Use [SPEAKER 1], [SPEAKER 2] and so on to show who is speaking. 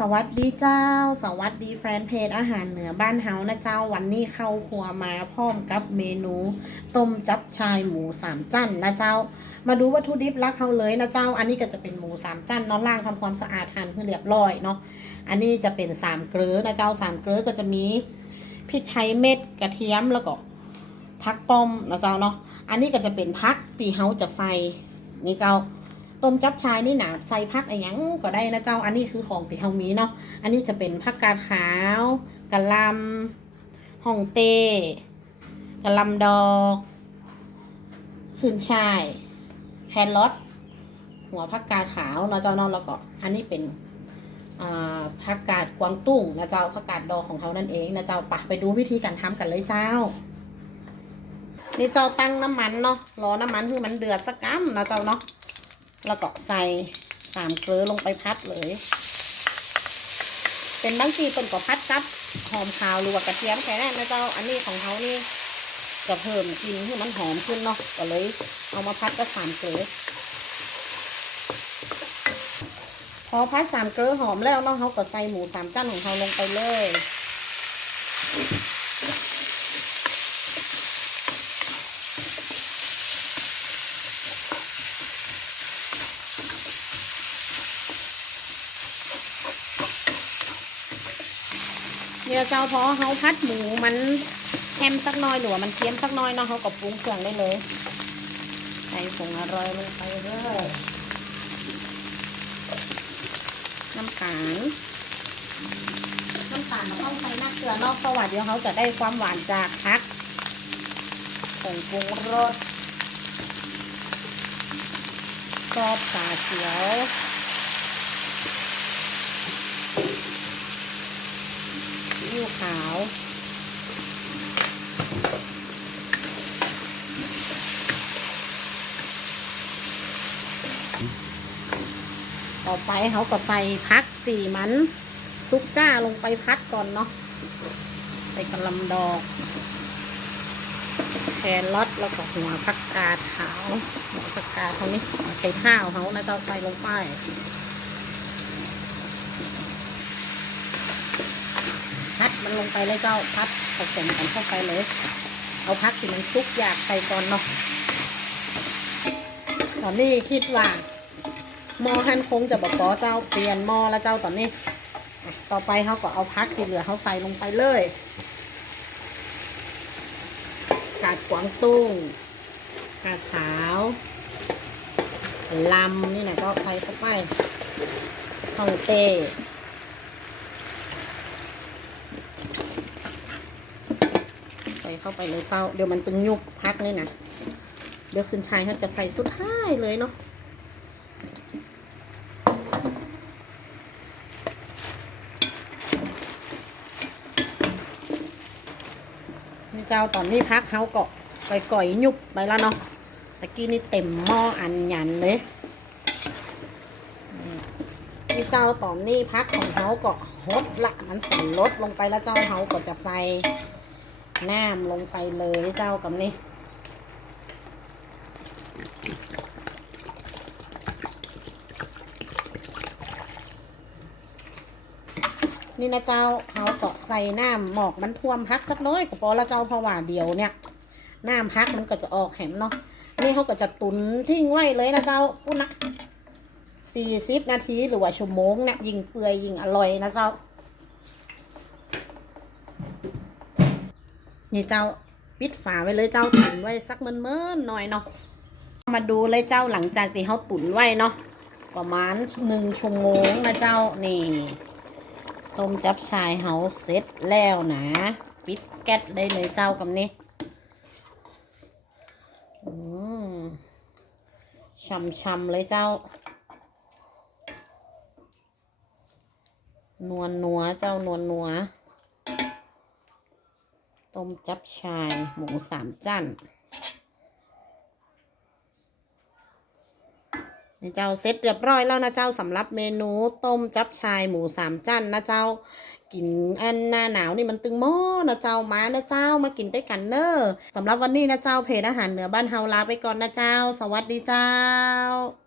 [SPEAKER 1] สวัสดีเจ้า สวัสดีแฟนเพจอาหารเหนือบ้านเฮานะเจ้าวันนี้เข้าครัวมาพร้อมกับเมนูต้มจับชายหมูสามจั่นนะเจ้า มาดูวัตถุดิบลักเขาเลยนะเจ้า อันนี้ก็จะเป็นหมูสามจั่นเนอนล่างทำความสะอาดหั่นเพื่อเรียบร้อยเนาะอันนี้จะเป็นสามเกลือนะเจ้าสามเกลือก็จะมีพริกไทยเม็ดกระเทียมแล้วก็พักป้อมนะเจ้าเนาะอันนี้ก็จะเป็นพักตีเฮาจะใส่นี่เจ้า ต้มจับชายนี่หนาใส่พักอะไรยังก็ได้นะเจ้า อันนี้คือของติเฮามีเนาะ อันนี้จะเป็นผักกาดขาวกะลำฮ่องเต้กะลำดอกขึ้นชายแครอทหัวผักกาดขาวเนาะเจ้าเนาะแล้วก็อันนี้เป็นอ่าผักกาดกวางตุ้งนะเจ้าผักกาดดอกของเขานั่นเองนะเจ้าปะไปดูวิธีการทำกันเลยเจ้า นี่เจ้าตั้งน้ำมันเนาะรอน้ำมันให้มันเดือดสักกั๊มนะเจ้าเนาะ แล้วก็ใส่สามเกลือลงไปพัดเลย เป็นบางทีเป็นก็พัดกับหอมขาวหรือว่ากระเทียมแค่นั้นนะเจ้า อันนี้ของเขานี่จะเพิ่มกลินให้มันหอมขึ้นเนาะ ก็เลยเอามาพัดกับสามเกลือพอพัดสามเกลือหอมแล้วเนาะเขาก็ใส่หมูสามจ้านของเขาลงไปเลย เนี่ยเจ้าพอเขาพัดหมูมันแฮมสักหน้อยหรือว่ามันเค็มสักหน้อยเนาะเขาก็ปรุงเครื่องได้เลยใส่ผงอร่อยลงไปเลยน้ำตาลน้ำตาลเราต้องใส่นักเกลือนอกเพราะว่าเดี๋ยวเขาจะได้ความหวานจากพักผงปรุงรสซอสสาเขียว ซีอิ๊ วขาว ต่อไปเขาก็ใส่พักตีมัน ซุกจ้าลงไปพักก่อนเนาะใส่กระลำดอก แครอทแล้วก็หัวผักกาดขาวหัวผักกาดเขานี่ใส่ข้าวเขานะเจ้าใส่ลงไป พัดมัน ลงไปเลยเจ้าพัดผสมกันเข้าไปเลย เอาพักที่มันซุกอยากใส่ก่อนเนาะตอนนี้คิดว่าหม้อหั่นคงจะบอกขอเจ้าเปลี่ยนหม้อแล้วเจ้าตอนนี้ ต่อไปเขาก็เอาพักที่เหลือเขาใส่ลงไปเลยกาดกวางตุ้งกาดขาวลำนี่นะก็ใส่เข้าไปฮ่องเต้ ใส่ เข้าไปเลยเจ้า เดี๋ยวมันตึงยุบพักนี่นะเดี๋ยวคืนชายเขาจะใส่สุดท้ายเลยเนาะนี่เจ้าตอนนี้พักเขาก็ไปก่อยยุบไปแล้วเนาะตะกี้นี่เต็มหม้ออันหยันเลยนี่เจ้าตอนนี้พักของเขาก็ฮดละมันสั่นลดลงไปแล้วเจ้าเขาก็จะใส่ น้ำลงไปเลยเจ้ากับนี่นี่นะเจ้าเขาเก็ใส่น้ำหมอกมันท่วมพักสักน้อยก็พอละเจ้าเพราะว่าเดียวเนี่ยน้ำพักมันก็จะออกแหมเนาะนี่เขาก็จะตุนทิ้งไว้เลยนะเจ้าปุ้นนะสี่สิบนาทีหรือว่าชั่วโมงเนี่ยยิงเปื่อยยิงอร่อยนะเจ้า นี่เจ้าปิดฝาไว้เลยเจ้าตุ๋นไว้สักเมินๆหน่อยเนาะมาดูเลยเจ้าหลังจากที่เขาตุ๋นไว้เนาะประมาณหนึ่งชั่วโมงนะเจ้านี่ต้มจับชายเฮาเสร็จแล้วนะ ปิดแก๊สได้เลยเจ้ากับนี่อืมช่ำๆเลยเจ้า นวลนัวเจ้านวลนัวๆ ต้มจับชายหมูสามจันนี่เจ้าเสร็จเรียบร้อยแล้วนะเจ้าสำหรับเมนูต้มจับชายหมูสามจั่นนะเจ้ากินอันหน้าหนาวนี่มันตึงหม้อนะเจ้ามานะเจ้ามากินด้วยกันเนอะสำหรับวันนี้นะเจ้าเพจอาหารเหนือบ้านเฮาลาไปก่อนนะเจ้า สวัสดีเจ้า